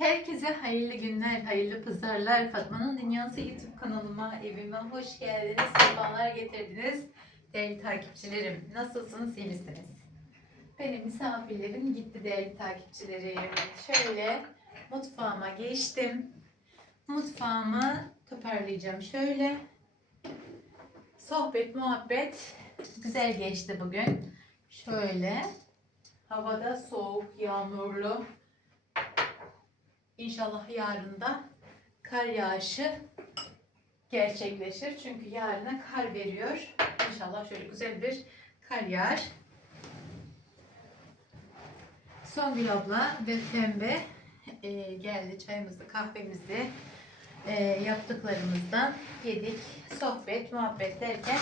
Herkese hayırlı günler, hayırlı pazarlar. Fatma'nın Dünyası YouTube kanalıma, evime hoş geldiniz. Sefalar getirdiniz. Değerli takipçilerim, nasılsınız, iyi misiniz? Benim misafirlerim gitti değerli takipçilerim. Şöyle mutfağıma geçtim. Mutfağımı toparlayacağım şöyle. Sohbet, muhabbet güzel geçti bugün. Şöyle havada soğuk, yağmurlu. İnşallah yarın da kar yağışı gerçekleşir. Çünkü yarına kar veriyor. İnşallah şöyle güzel bir kar yağar. Songül abla ve Pembe e, geldi çayımızı, kahvemizi e, yaptıklarımızdan yedik. Sohbet, muhabbet derken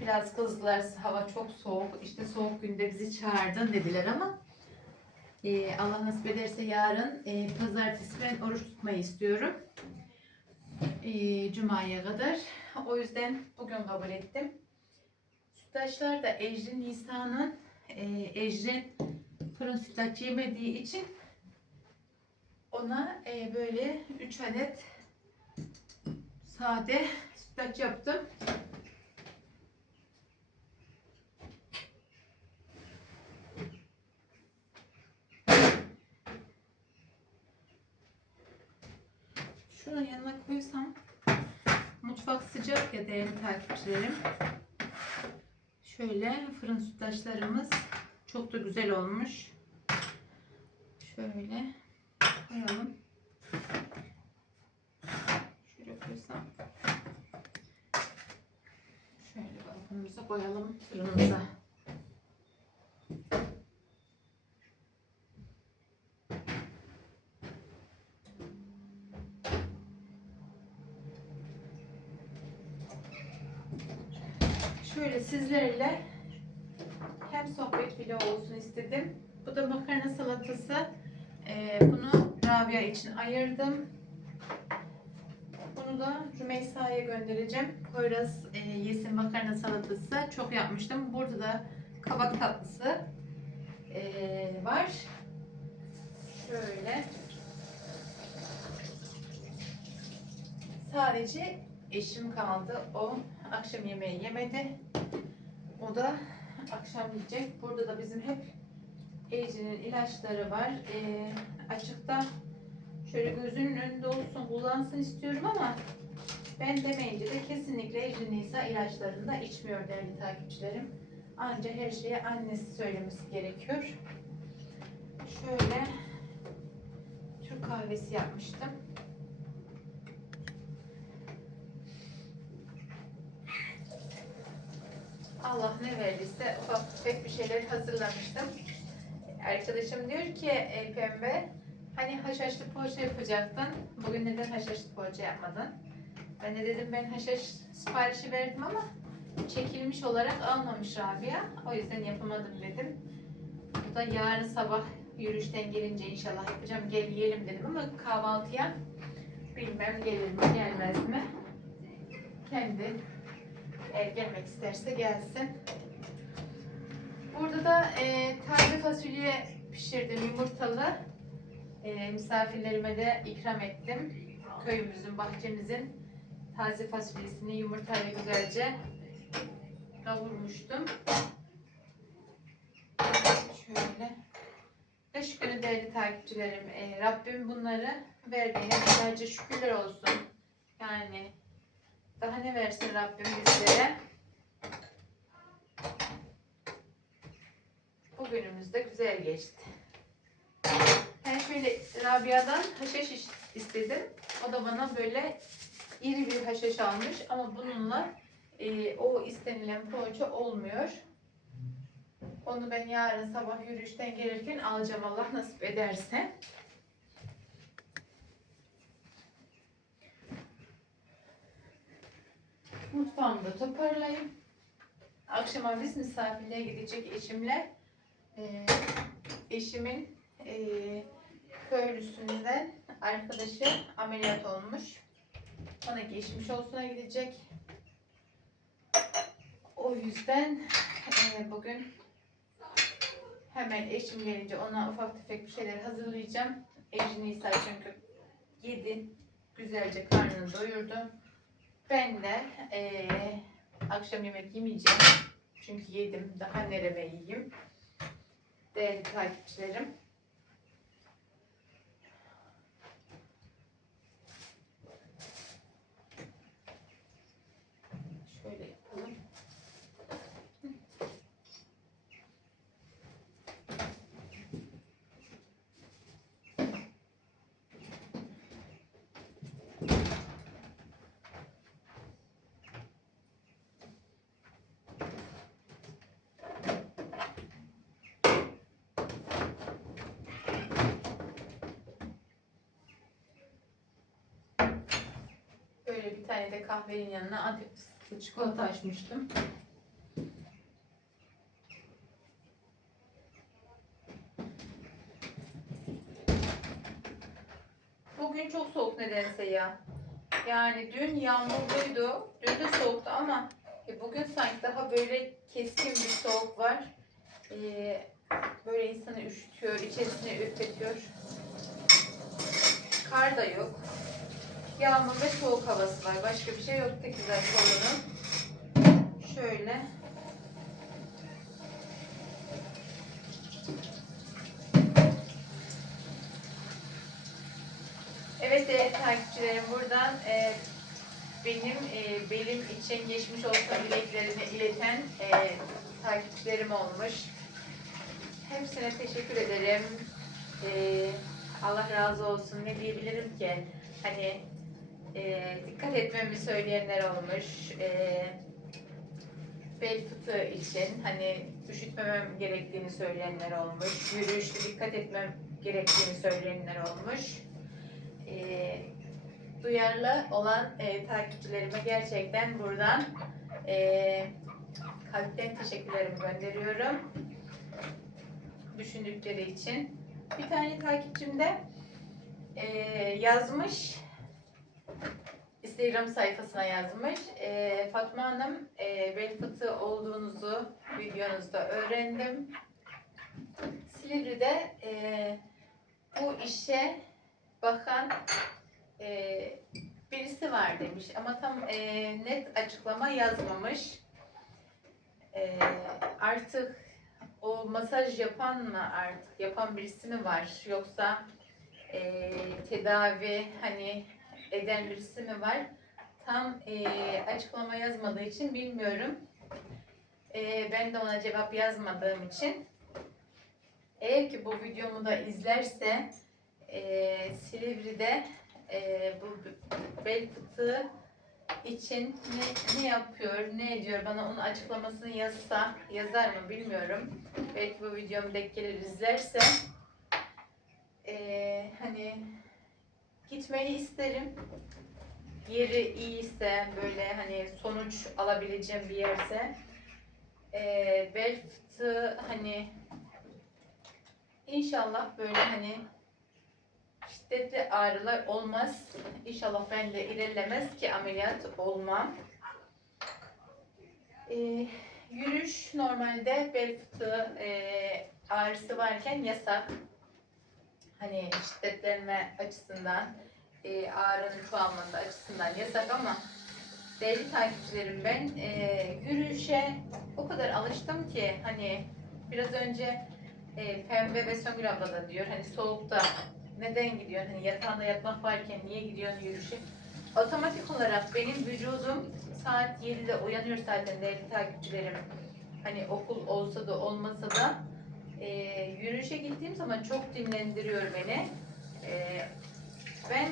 biraz kızdılar. Hava çok soğuk. İşte soğuk günde bizi çağırdın dediler ama ee, Allah nasip ederse yarın e, pazartesi ben oruç tutmayı istiyorum. Ee, Cuma'ya kadar. O yüzden bugün kabul ettim. Sütlaçlar da Ecrin Nisa'nın e, Ecrin fırın sütlaç yemediği için ona e, böyle 3 adet sade sütlaç yaptım. Şunun yanına koysam mutfak sıcak ya değerli takipçilerim. Şöyle fırın sütlaçlarımız çok da güzel olmuş. Şöyle koyalım. Şöyle koysam. Şöyle balkonumuza koyalım fırınımıza. Şöyle sizlerle hem sohbet vlogu olsun istedim. Bu da makarna salatası. Ee, bunu Rabia için ayırdım. Bunu da Rümeysa'ya göndereceğim. Poyraz e, yesin makarna salatası. Çok yapmıştım. Burada da kabak tatlısı e, var. Şöyle. Sadece eşim kaldı. O akşam yemeği yemedi. O da akşam yiyecek. Burada da bizim hep Ece'nin ilaçları var. Ee, açıkta şöyle gözünün önünde olsun kullansın istiyorum ama ben demeyince de kesinlikle Ece Nisa ilaçlarını da içmiyor değerli takipçilerim. Anca her şeye annesi söylemesi gerekiyor. Şöyle Türk kahvesi yapmıştım. Allah ne verdiyse ufak tefek bir şeyler hazırlamıştım. Arkadaşım diyor ki Pembe hani haşhaşlı poğaça yapacaktın. Bugün neden haşhaşlı poğaça yapmadın? Ben de dedim ben haşhaş siparişi verdim ama çekilmiş olarak almamış Rabia. O yüzden yapamadım dedim. Bu da yarın sabah yürüyüşten gelince inşallah yapacağım. Gel yiyelim dedim ama kahvaltıya bilmem gelir mi gelmez mi? Kendi eğer gelmek isterse gelsin. Burada da e, taze fasulye pişirdim yumurtalı. E, misafirlerime de ikram ettim. Köyümüzün, bahçemizin taze fasulyesini yumurtayla güzelce kavurmuştum. Şöyle. Kış günü değerli takipçilerim, e, Rabbim bunları verdiğine binlerce şükürler olsun. Yani daha ne versin Rabbim bizlere? Bugünümüz de güzel geçti. Ben şöyle Rabia'dan haşhaş istedim. O da bana böyle iri bir haşhaş almış ama bununla e, o istenilen poğaça olmuyor. Onu ben yarın sabah yürüyüşten gelirken alacağım Allah nasip ederse. Mutfağımı da toparlayayım. Akşama biz misafirliğe gidecek eşimle. Ee, eşimin e, köylüsünden arkadaşı ameliyat olmuş. Ona geçmiş olsuna gidecek. O yüzden e, bugün hemen eşim gelince ona ufak tefek bir şeyler hazırlayacağım. Ecrin Nisa çünkü yedi. Güzelce karnını doyurdu. Ben de eee, akşam yemek yemeyeceğim. Çünkü yedim. Daha nereme yiyeyim. Değerli takipçilerim. Şöyle yapalım. Böyle bir tane de kahvenin yanına antep çikolata açmıştım. Bugün çok soğuk nedense ya. Yani dün yağmurluydu. Dün de soğuktu ama e, bugün sanki daha böyle keskin bir soğuk var. E, böyle insanı üşütüyor, içerisine ürpetiyor. Kar da yok. Yağmur ve soğuk havası var. Başka bir şey yok. Tek güzel sorunum. Şöyle. Evet değerli takipçilerim buradan e, benim e, benim için geçmiş olsa dileklerini ileten e, takipçilerim olmuş. Hepsine teşekkür ederim. E, Allah razı olsun. Ne diyebilirim ki? Hani e, dikkat etmemi söyleyenler olmuş. E, bel fıtığı için hani üşütmemem gerektiğini söyleyenler olmuş. Yürüyüşte dikkat etmem gerektiğini söyleyenler olmuş. E, duyarlı olan e, takipçilerime gerçekten buradan e, kalpten teşekkürlerimi gönderiyorum. Düşündükleri için. Bir tane takipçim de e, yazmış. Instagram sayfasına yazmış. E, Fatma Hanım e, bel fıtığı olduğunuzu videonuzda öğrendim. Silivri'de e, bu işe bakan e, birisi var demiş ama tam e, net açıklama yazmamış. E, artık o masaj yapan mı artık yapan birisi mi var yoksa e, tedavi hani eden birisi mi var? Tam e, açıklama yazmadığı için bilmiyorum. E, ben de ona cevap yazmadığım için eğer ki bu videomu da izlerse e, Silivri'de e, bu bel fıtığı için ne, ne yapıyor, ne ediyor bana onun açıklamasını yazsa, yazar mı bilmiyorum. Belki bu videomu denk gelir izlerse e, hani gitmeyi isterim. Yeri iyiyse böyle hani sonuç alabileceğim bir yerse e, bel fıtığı hani inşallah böyle hani şiddetli ağrılar olmaz. İnşallah ben de ilerlemez ki ameliyat olmam. Ee, yürüyüş normalde bel e, ağrısı varken yasak. Hani şiddetlenme açısından, e, ağrının çoğalması açısından yasak ama değerli takipçilerim ben e, yürüyüşe o kadar alıştım ki hani biraz önce e, Pembe ve Songül abla da diyor hani soğukta neden gidiyorsun? Hani yatağında yatmak varken niye gidiyorsun yürüyüşe? Otomatik olarak benim vücudum saat 7'de uyanıyor zaten değerli takipçilerim. Hani okul olsa da olmasa da e, yürüyüşe gittiğim zaman çok dinlendiriyor beni. E, ben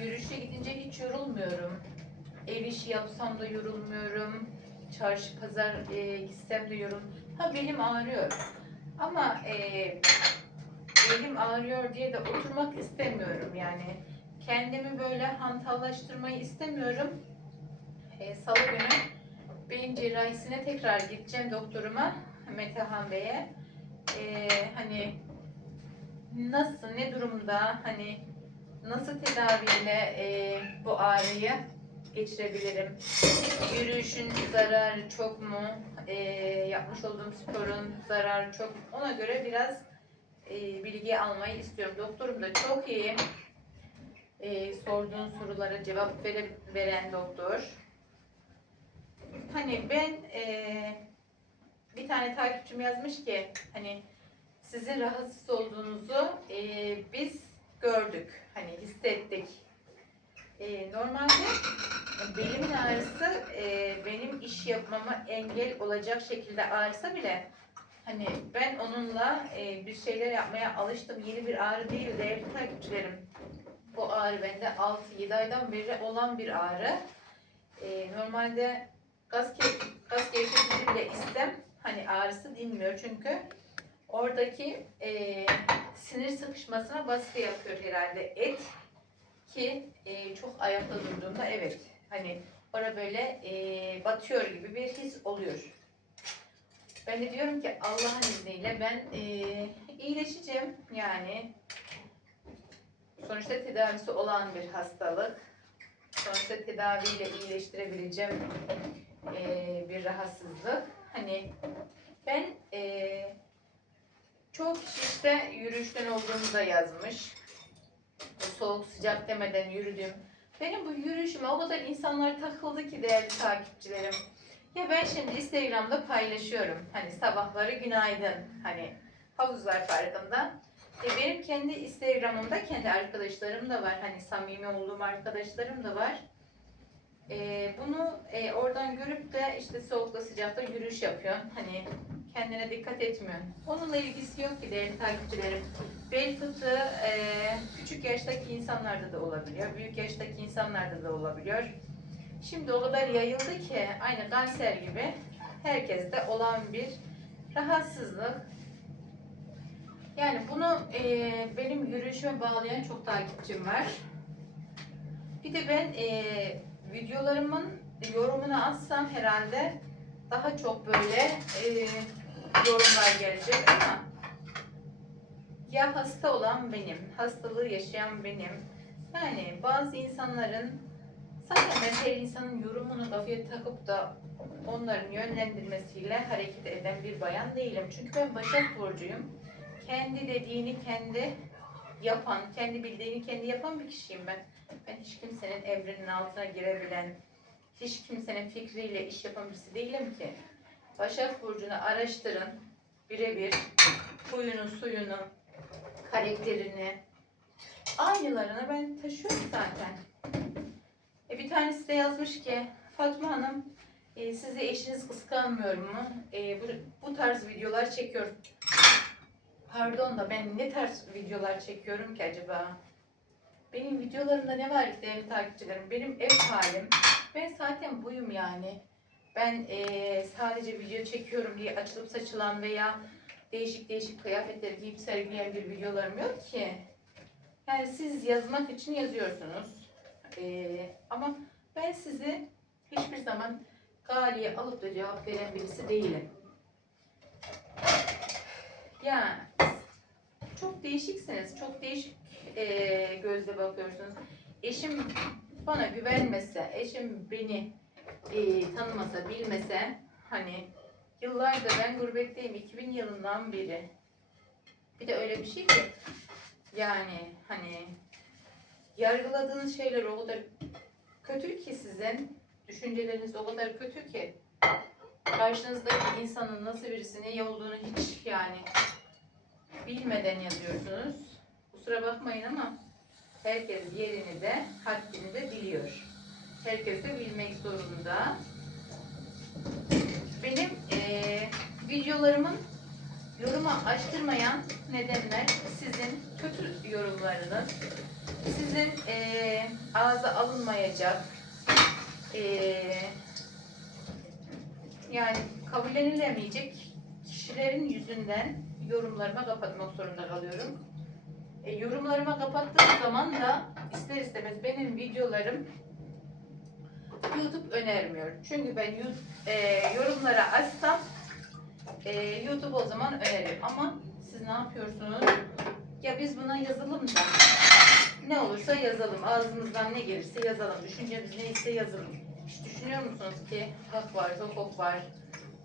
yürüyüşe gidince hiç yorulmuyorum. Ev işi yapsam da yorulmuyorum. Çarşı pazar e, gitsem de yorul. Ha belim ağrıyor. Ama e, belim ağrıyor diye de oturmak istemiyorum yani. Kendimi böyle hantallaştırmayı istemiyorum. Ee, Salı günü beyin cerrahisine tekrar gideceğim doktoruma Metehan Bey'e. Ee, hani nasıl, ne durumda, hani nasıl tedaviyle e, bu ağrıyı geçirebilirim? Yürüyüşün zararı çok mu? Ee, yapmış olduğum sporun zararı çok mu? Ona göre biraz e, bilgi almayı istiyorum. Doktorum da çok iyi. E, sorduğun sorulara cevap vere, veren doktor. Hani ben e, bir tane takipçim yazmış ki hani sizin rahatsız olduğunuzu e, biz gördük. Hani hissettik. E, normalde belimin ağrısı e, benim iş yapmama engel olacak şekilde ağrısa bile hani ben onunla e, bir şeyler yapmaya alıştım. Yeni bir ağrı değil değerli takipçilerim. Bu ağrı bende 6-7 aydan beri olan bir ağrı. E, normalde gaz, gaz gevşetici bile istem hani ağrısı dinmiyor çünkü. Oradaki e, sinir sıkışmasına baskı yapıyor herhalde et ki e, çok ayakta durduğumda evet hani orada böyle e, batıyor gibi bir his oluyor. Ben de diyorum ki Allah'ın izniyle ben e, iyileşeceğim yani. Sonuçta tedavisi olan bir hastalık. Sonuçta tedaviyle iyileştirebileceğim e, bir rahatsızlık hani ben e, çoğu kişi işte yürüyüşten olduğumu da yazmış soğuk sıcak demeden yürüdüm. Benim bu yürüyüşüme o kadar insanlar takıldı ki değerli takipçilerim. Ya ben şimdi Instagram'da paylaşıyorum. Hani sabahları günaydın. Hani havuzlar farkında. E benim kendi Instagram'ımda kendi arkadaşlarım da var. Hani samimi olduğum arkadaşlarım da var. E, bunu e, oradan görüp de işte soğukta sıcakta yürüyüş yapıyorsun. Hani kendine dikkat etmiyorsun. Onunla ilgisi yok ki değerli takipçilerim. Bel fıtığı e, küçük yaştaki insanlarda da olabiliyor. Büyük yaştaki insanlarda da olabiliyor. Şimdi o kadar yayıldı ki aynı kanser gibi herkeste olan bir rahatsızlık. Yani bunu e, benim yürüyüşüme bağlayan çok takipçim var. Bir de ben e, videolarımın yorumunu atsam herhalde daha çok böyle e, yorumlar gelecek ama ya hasta olan benim, hastalığı yaşayan benim. Yani bazı insanların zaten her insanın yorumunu kafaya takıp da onların yönlendirmesiyle hareket eden bir bayan değilim. Çünkü ben Başak Burcu'yum. Kendi dediğini kendi yapan, kendi bildiğini kendi yapan bir kişiyim ben. Ben hiç kimsenin emrinin altına girebilen, hiç kimsenin fikriyle iş yapan birisi değilim ki. Başak Burcu'nu araştırın. Birebir huyunu, suyunu, karakterini aynılarını ben taşıyorum zaten. E, bir tanesi de yazmış ki Fatma Hanım e, sizi eşiniz kıskanmıyor mu? E, bu, bu tarz videolar çekiyor. Pardon da ben ne tarz videolar çekiyorum ki acaba? Benim videolarımda ne var ki değerli takipçilerim? Benim ev halim. Ben zaten buyum yani. Ben e, sadece video çekiyorum diye açılıp saçılan veya değişik değişik kıyafetleri giyip sergileyen bir videolarım yok ki. Yani siz yazmak için yazıyorsunuz. Ee, ama ben sizi hiçbir zaman galiye alıp da cevap veren birisi değilim. Yani çok değişiksiniz. Çok değişik ee, gözle bakıyorsunuz. Eşim bana güvenmese, eşim beni ee, tanımasa, bilmese hani Yıllardır ben gurbetteyim 2000 yılından beri. Bir de öyle bir şey ki yani hani yargıladığınız şeyler o kadar kötü ki sizin düşünceleriniz o kadar kötü ki karşınızdaki insanın nasıl birisi ne olduğunu hiç yani bilmeden yazıyorsunuz. Kusura bakmayın ama herkes yerini de haddini de biliyor. Herkes de bilmek zorunda benim eee, videolarımın yoruma açtırmayan nedenler sizin kötü yorumlarınız, sizin eee ağza alınmayacak, eee, yani kabullenilemeyecek kişilerin yüzünden yorumlarıma kapatmak zorunda kalıyorum. E, yorumlarıma kapattığım zaman da ister istemez benim videolarım YouTube önermiyor. Çünkü ben e, yorumlara açsam e, YouTube o zaman önerir. Ama siz ne yapıyorsunuz? Ya biz buna yazalım da ne olursa yazalım. Ağzımızdan ne gelirse yazalım. Düşüncemiz neyse yazalım. Hiç düşünüyor musunuz ki hak var, hukuk var.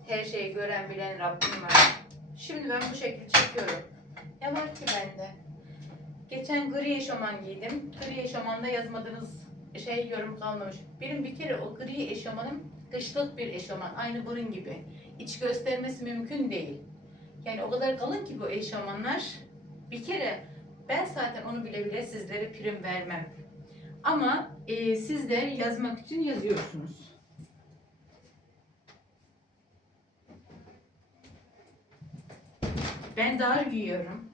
Her şeyi gören bilen Rabbim var. Şimdi ben bu şekilde çekiyorum. Ne var ki bende? Geçen gri eşofman giydim. Gri eşofmanda yazmadığınız şey yorum kalmamış. Benim bir kere o gri eşofmanım kışlık bir eşofman. Aynı bunun gibi. İç göstermesi mümkün değil. Yani o kadar kalın ki bu eşofmanlar. Bir kere ben zaten onu bile bile sizlere prim vermem. Ama e, sizler yazmak için yazıyorsunuz. Ben dar giyiyorum.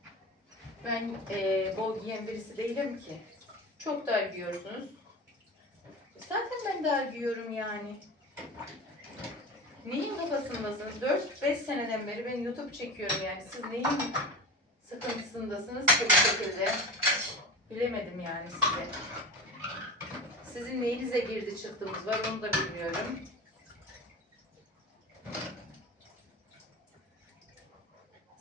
Ben e, bol giyen birisi değilim ki. Çok dar giyiyorsunuz. Zaten ben dar giyiyorum yani. Neyin kafasındasınız? 4-5 seneden beri ben YouTube çekiyorum yani. Siz neyin sıkıntısındasınız ki bu şekilde? Bilemedim yani size. Sizin neyinize girdi çıktığınız var onu da bilmiyorum.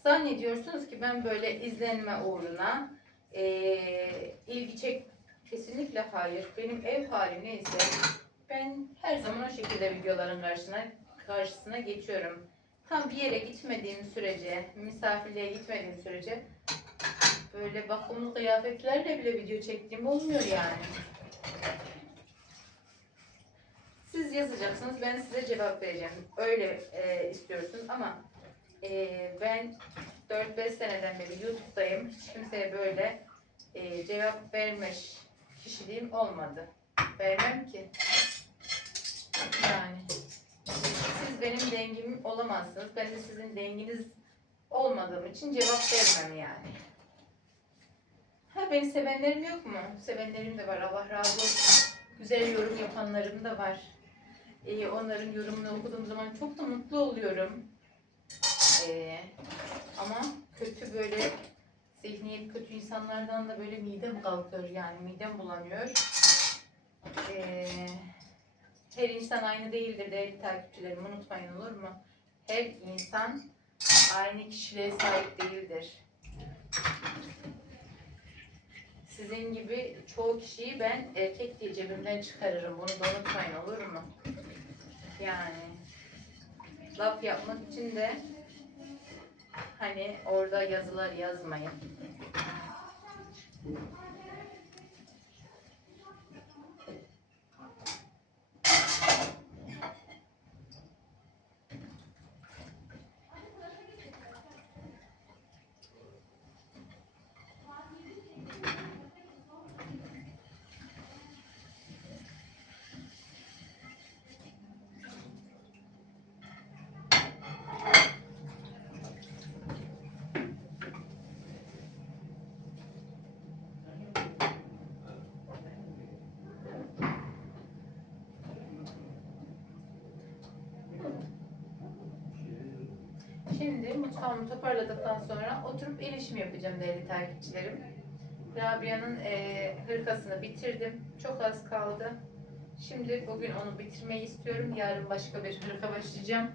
Zannediyorsunuz ki ben böyle izlenme uğruna eee, ilgi çek... Kesinlikle hayır. Benim ev halim neyse ben her zaman o şekilde videoların karşısına, karşısına geçiyorum. Tam bir yere gitmediğim sürece, misafirliğe gitmediğim sürece böyle bakımlı kıyafetlerle bile video çektiğim olmuyor yani. Siz yazacaksınız, ben size cevap vereceğim. Öyle e, istiyorsunuz ama e, ben 4-5 seneden beri YouTube'dayım. Kimseye böyle e, cevap vermiş kişiliğim olmadı. Vermem ki. Yani. Siz benim dengim olamazsınız. Ben de sizin denginiz olmadığım için cevap vermem yani. Ha beni sevenlerim yok mu? Sevenlerim de var. Allah razı olsun. Güzel yorum yapanlarım da var. Ee, onların yorumunu okuduğum zaman çok da mutlu oluyorum. Ee, ama kötü böyle zihniyet kötü insanlardan da böyle midem kalkıyor yani midem bulanıyor. Ee, her insan aynı değildir değerli takipçilerim unutmayın olur mu? Her insan aynı kişiliğe sahip değildir. Sizin gibi çoğu kişiyi ben erkek diye cebimden çıkarırım. Bunu da unutmayın olur mu? Yani laf yapmak için de hani orada yazılar yazmayın. Şimdi mutfağımı toparladıktan sonra oturup el işimi yapacağım değerli takipçilerim. Rabia'nın eee, hırkasını bitirdim. Çok az kaldı. Şimdi bugün onu bitirmeyi istiyorum. Yarın başka bir hırka başlayacağım.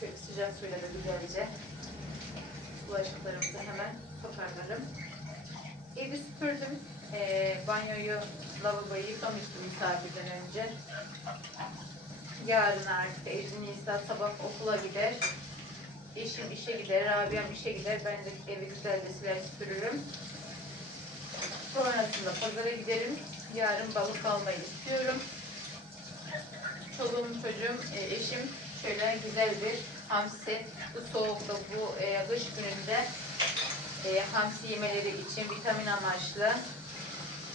Şöyle sıcak suyla da güzelce bulaşıklarımızı hemen toparlarım. Evi süpürdüm. Ee, banyoyu, lavaboyu yıkamıştım misafirden önce. Yarın artık Ecrin Nisa sabah okula gider. Eşim işe gider, Rabia'm işe gider. Ben de evi güzelce siler süpürürüm. Sonrasında pazara giderim. Yarın balık almayı istiyorum. Çoluğum, çocuğum, e, eşim şöyle güzel bir hamsi bu soğukta bu e, kış gününde e, hamsi yemeleri için vitamin amaçlı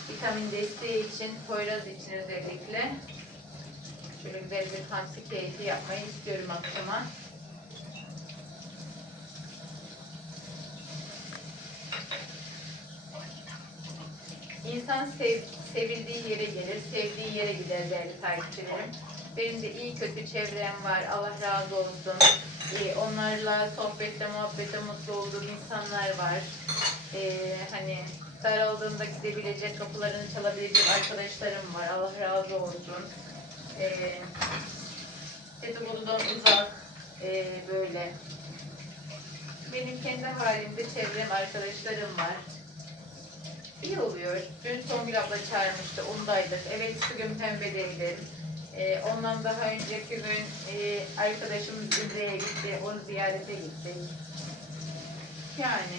vitamin desteği için Poyraz için özellikle şöyle güzel bir hamsi keyfi yapmayı istiyorum akşama. İnsan sev, sevildiği yere gelir, sevdiği yere gider değerli takipçilerim. Benim de iyi kötü çevrem var. Allah razı olsun. Ee, onlarla sohbette, muhabbete mutlu olduğum insanlar var. Ee, hani daraldığımda gidebilecek, kapılarını çalabilecek arkadaşlarım var. Allah razı olsun. Ee, dedikodudan uzak, ee, böyle benim kendi halimde çevrem, arkadaşlarım var. İyi oluyor. Dün Songül abla çağırmıştı, ondaydık. Evet, bugün Pembe'deydim. Ee, ondan daha önceki gün e, arkadaşımız Ümre'ye gitti, onu ziyarete gittik. Yani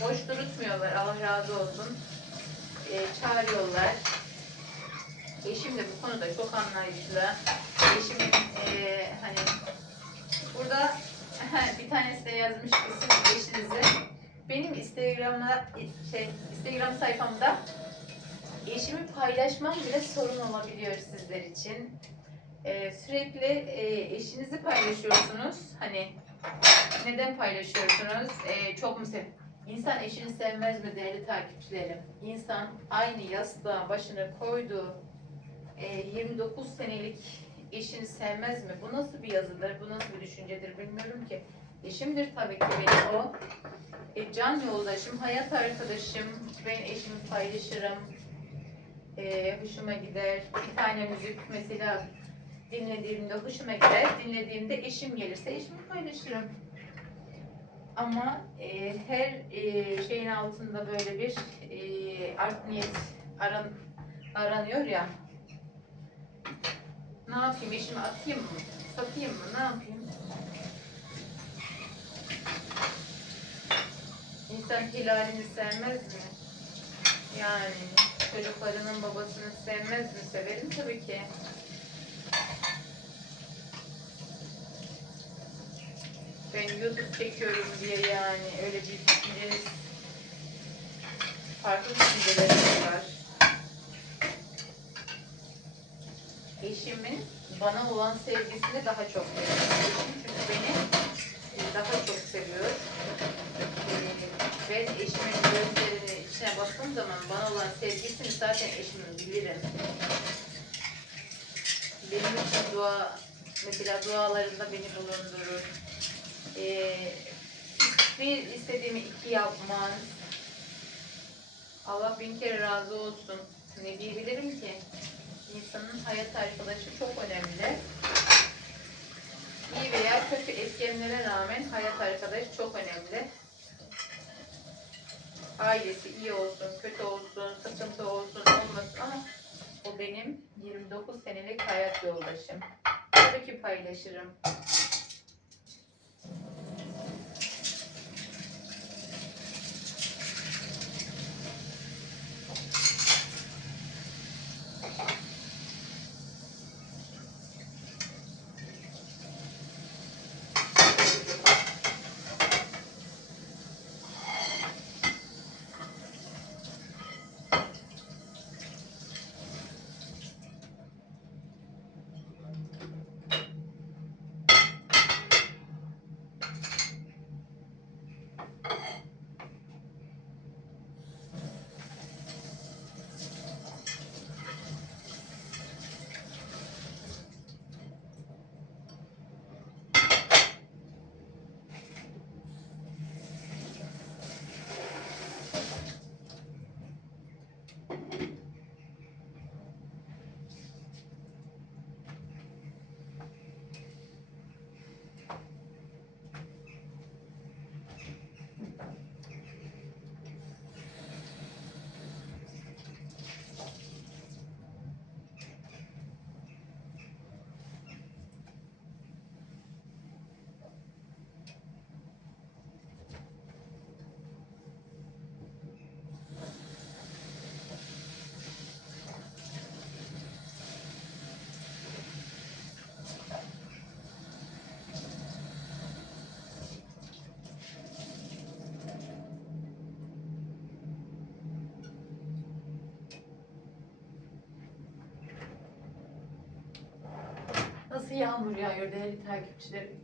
boş durutmuyorlar, Allah razı olsun. Ee, çağırıyorlar. Eşim de bu konuda çok anlayışlı. Eşimin e, hani burada bir tanesi de yazmış isim eşinizi. Benim Instagram'a şey Instagram sayfamda eşimi paylaşmam bile sorun olabiliyor sizler için. Ee, sürekli e, eşinizi paylaşıyorsunuz. Hani neden paylaşıyorsunuz? Ee, çok mu sev İnsan eşini sevmez mi değerli takipçilerim? İnsan aynı yastığa başını koyduğu e, 29 senelik eşini sevmez mi? Bu nasıl bir yazıdır, bu nasıl bir düşüncedir bilmiyorum ki. Eşimdir tabii ki benim o. E, can yoldaşım, hayat arkadaşım. Ben eşimi paylaşırım. E, hoşuma gider. Bir tane müzik mesela dinlediğimde hoşuma gider. Dinlediğimde eşim gelirse eşimi paylaşırım. Ama e, her e, şeyin altında böyle bir e, art niyet aran, aranıyor ya. Ne yapayım? Eşimi atayım mı? Satayım mı? Ne yapayım? İnsan hilalini sevmez mi? Yani çocuklarının babasını sevmez mi? Severim tabii ki. Ben YouTube çekiyorum diye yani öyle bir düşünceniz farklı düşünceleriniz var. Eşimin bana olan sevgisini daha çok seviyorum. Çünkü beni e, daha çok seviyor. E, Ben eşimin gözlerinin içine baktığım zaman bana olan sevgisini zaten eşimin bilirim. Benim için dua, mesela dualarında beni bulundurur. E, bir istediğimi iki yapmaz. Allah bin kere razı olsun. Ne diyebilirim ki? İnsanın hayat arkadaşı çok önemli. İyi veya kötü etkenlere rağmen hayat arkadaşı çok önemli. Ailesi iyi olsun, kötü olsun, sıkıntı olsun, olmasın ama o benim 29 senelik hayat yoldaşım. Tabii ki paylaşırım. Nasıl yağmur yağıyor değerli takipçilerim?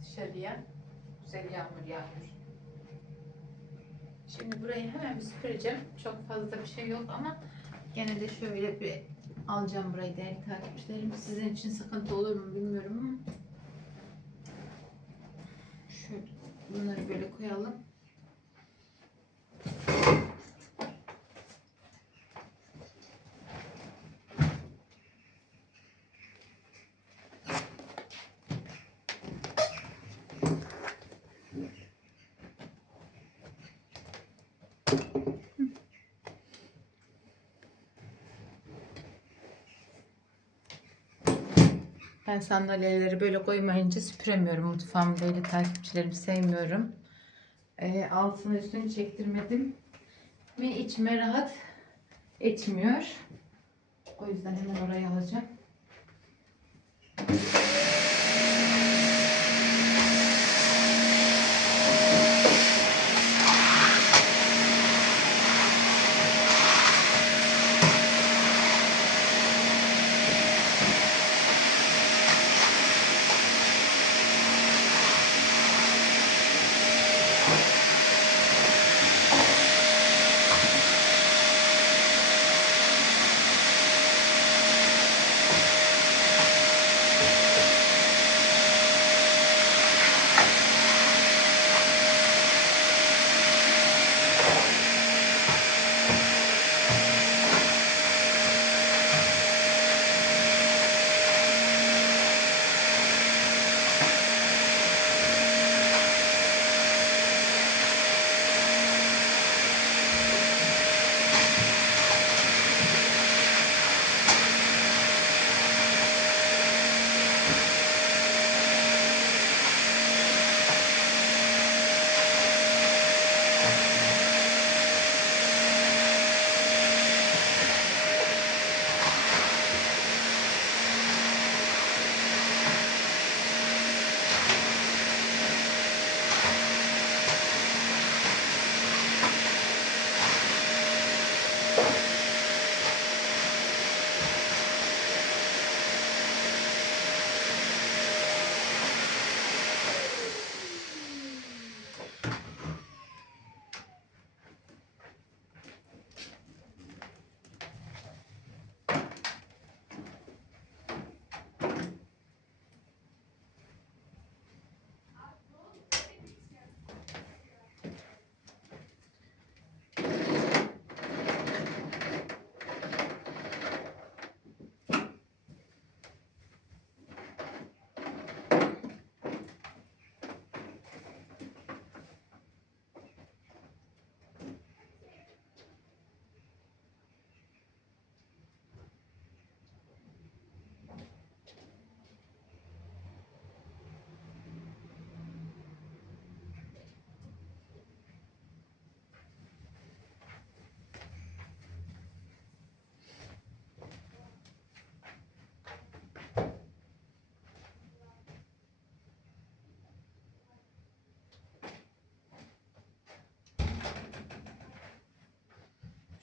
Dışarıya güzel yağmur yağıyor. Şimdi burayı hemen bir süpüreceğim. Çok fazla bir şey yok ama gene de şöyle bir alacağım burayı değerli takipçilerim. Sizin için sıkıntı olur mu bilmiyorum ama şöyle bunları böyle koyalım. Ben sandalyeleri böyle koymayınca süpüremiyorum mutfağımda öyle takipçilerim sevmiyorum. Ee, altını üstünü çektirmedim. Ve içime rahat etmiyor. O yüzden hemen oraya alacağım.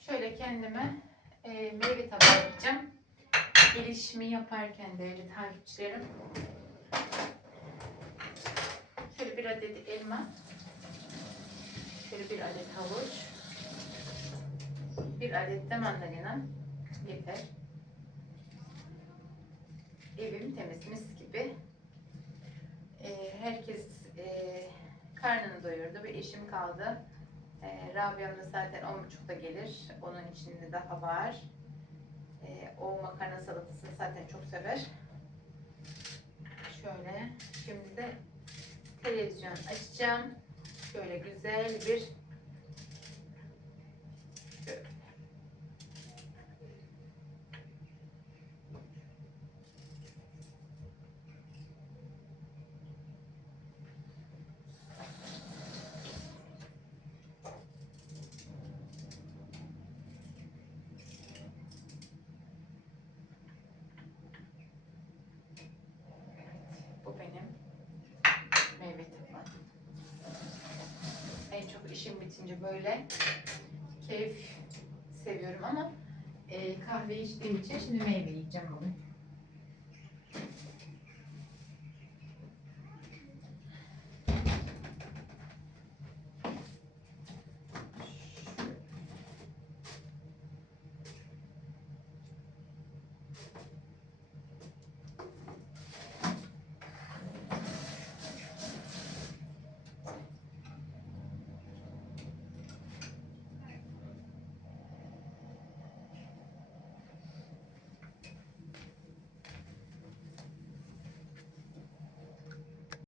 Şöyle kendime e, meyve tabağı yapacağım. Gelişimi yaparken değerli takipçilerim. Şöyle bir adet elma. Şöyle bir adet havuç. Bir adet de mandalina. Yeter. Evim temiz mis gibi. E, herkes e, karnını doyurdu. Bir eşim kaldı. E, Rabia'm da zaten 10.30'da gelir. Onun içinde daha var. E, o makarna salatasını zaten çok sever. Şöyle. Şimdi de televizyon açacağım. Şöyle güzel bir Şöyle. Bu benim meyve tabağı. En çok bitince böyle keyif seviyorum ama e, kahve içtiğim için şimdi meyve yiyeceğim bugün.